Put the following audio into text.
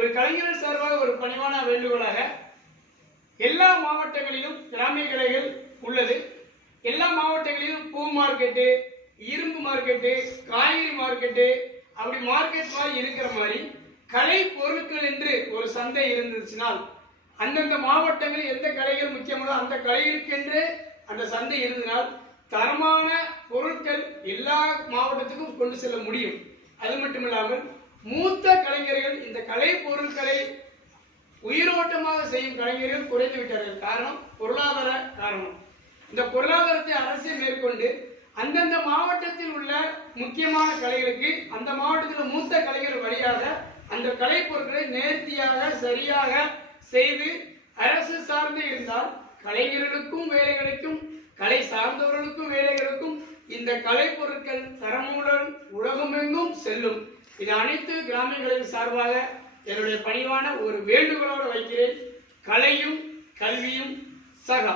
ஒரு கலைஞர் சார்பாக ஒரு பணிவான வேண்டுகோளாக எல்லா மாவட்டங்களிலும் கிராமிய கடைகள் உள்ளது. எல்லா மாவட்டங்களிலும் பூ மார்க்கெட்டு இரும்பு மார்க்கெட்டு காய்கறி மார்க்கெட்டு அப்படி மார்க்கெட் மாதிரி இருக்கிற மாதிரி கலை பொருட்கள் என்று ஒரு சந்தை இருந்துச்சுனால் அந்தந்த மாவட்டங்களில் எந்த கலைகள் முக்கியமானோ அந்த கலைகளுக்கென்று அந்த சந்தை இருந்தனால் தரமான பொருட்கள் எல்லா மாவட்டத்துக்கும் கொண்டு செல்ல முடியும். அது மட்டும் இல்லாமல் மூத்த கலைஞர் கலை பொருட்களை உயிரோட்டமாக செய்யும் கலைஞர்கள் குறைந்து விட்டார்கள். காரணம் பொருளாதார காரணம். இந்த பொருளாதாரத்தை அரசே மேற்கொண்டு அந்தந்த மாவட்டத்தில் உள்ள முக்கியமான கலைகளுக்கு அந்த மாவட்டத்தில் மூத்த கலைஞர் வழியாக அந்த கலை பொருட்களை நேர்த்தியாக சரியாக செய்து அரசு சார்ந்து இருந்தால் கலைஞர்களுக்கும் வேலை கிடைக்கும் கலை சார்ந்தவர்களுக்கும் வேலை கிடைக்கும் இந்த கலை பொருட்கள் தரமுடன் உலகமெங்கும் செல்லும். இது அனைத்து கிராமங்களின் சார்பாக என்னுடைய பணிவான ஒரு வேண்டுகோளோடு வைக்கிறேன். கலையும் கல்வியும் சகா